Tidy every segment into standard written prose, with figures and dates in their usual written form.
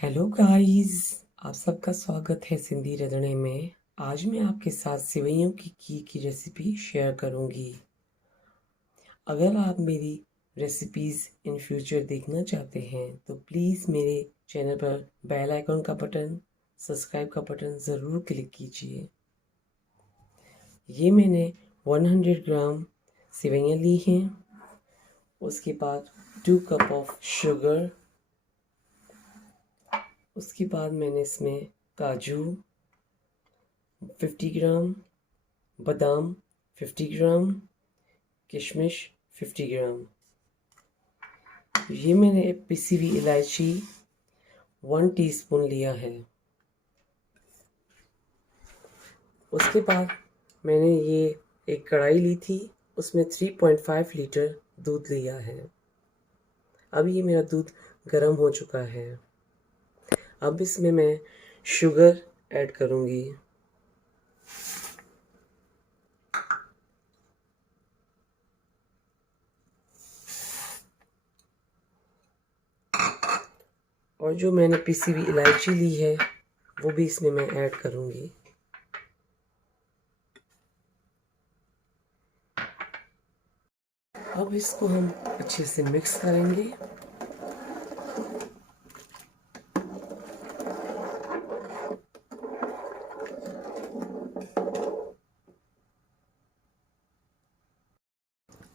Hello guys, आप सबका स्वागत है सिंधी रंधणे में। आज मैं आपके साथ सेवइयों की खीर की रेसिपी शेयर करूंगी। अगर आप मेरी रेसिपीज़ इन फ्यूचर देखना चाहते हैं तो प्लीज़ मेरे चैनल पर बेल आइकन का बटन, सब्सक्राइब का बटन ज़रूर क्लिक कीजिए। ये मैंने 100 ग्राम सेवइयाँ ली हैं। उसके बाद 2 कप ऑफ शुगर। उसके बाद मैंने इसमें काजू 50 ग्राम, बादाम 50 ग्राम, किशमिश 50 ग्राम, ये मैंने पिसी हुई इलायची 1 टीस्पून लिया है। उसके बाद मैंने ये एक कढ़ाई ली थी, उसमें 3.5 लीटर दूध लिया है। अब ये मेरा दूध गर्म हो चुका है। अब इसमें मैं शुगर ऐड करूँगी। और जो मैंने पिसी हुई इलायची ली है वो भी इसमें मैं ऐड करूँगी। अब इसको हम अच्छे से मिक्स करेंगे।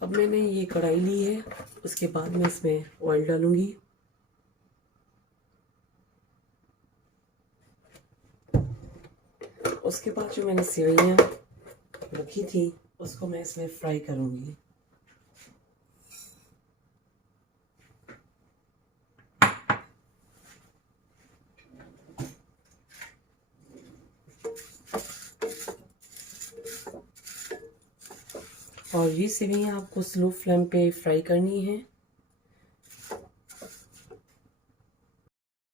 अब मैंने ये कढ़ाई ली है, उसके बाद मैं इसमें ऑयल डालूंगी। उसके बाद जो मैंने सेवइयाँ रखी थी उसको मैं इसमें फ्राई करूंगी। और ये सेवइयाँ आपको स्लो फ्लेम पे फ्राई करनी है।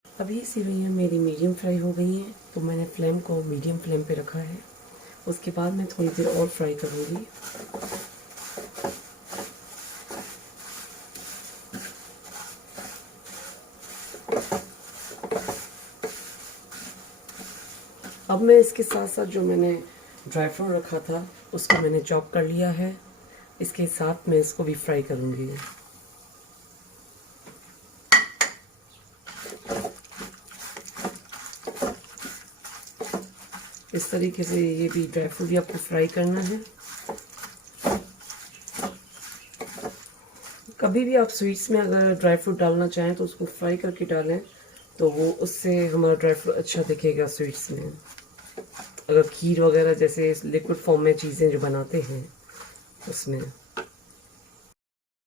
अब ये सेवइयाँ मेरी मीडियम फ्राई हो गई हैं, तो मैंने फ्लेम को मीडियम फ्लेम पे रखा है। उसके बाद मैं थोड़ी देर और फ्राई करूँगी। अब मैं इसके साथ साथ जो मैंने ड्राई फ्रूट रखा था उसको मैंने चॉप कर लिया है। इसके साथ मैं इसको भी फ्राई करूँगी। इस तरीके से ये भी ड्राई फ्रूट भी आपको फ्राई करना है। कभी भी आप स्वीट्स में अगर ड्राई फ्रूट डालना चाहें तो उसको फ्राई करके डालें, तो वो उससे हमारा ड्राई फ्रूट अच्छा दिखेगा स्वीट्स में। अगर खीर वगैरह जैसे लिक्विड फॉर्म में चीज़ें जो बनाते हैं उसमें।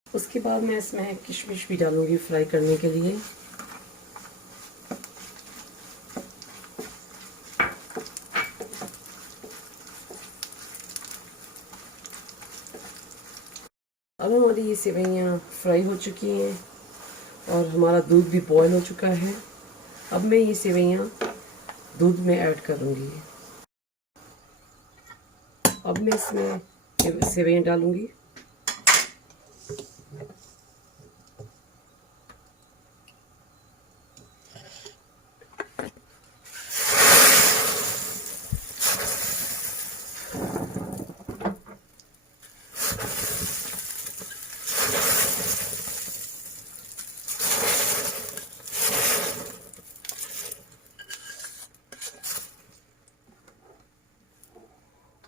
उसके बाद मैं इसमें किशमिश भी डालूंगी फ्राई करने के लिए। अब हमारी ये सेवइयाँ फ्राई हो चुकी हैं और हमारा दूध भी बॉयल हो चुका है। अब मैं ये सेवइयाँ दूध में ऐड करूँगी। अब मैं इसमें सेवइयाँ डालूँगी।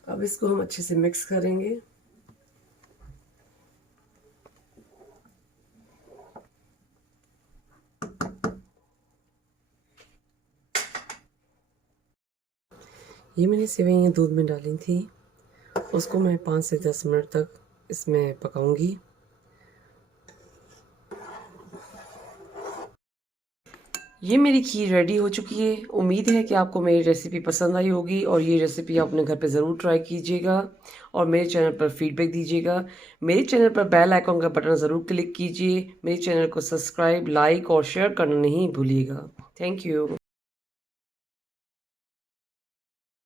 अब इसको हम अच्छे से मिक्स करेंगे। ये मैंने सेवइयाँ दूध में डाली थी, उसको मैं 5 से 10 मिनट तक इसमें पकाऊंगी। ये मेरी खीर रेडी हो चुकी है। उम्मीद है कि आपको मेरी रेसिपी पसंद आई होगी और ये रेसिपी आप अपने घर पे ज़रूर ट्राई कीजिएगा और मेरे चैनल पर फीडबैक दीजिएगा। मेरे चैनल पर बेल आइकन का बटन ज़रूर क्लिक कीजिए। मेरे चैनल को सब्सक्राइब, लाइक और शेयर करना नहीं भूलिएगा। Thank you.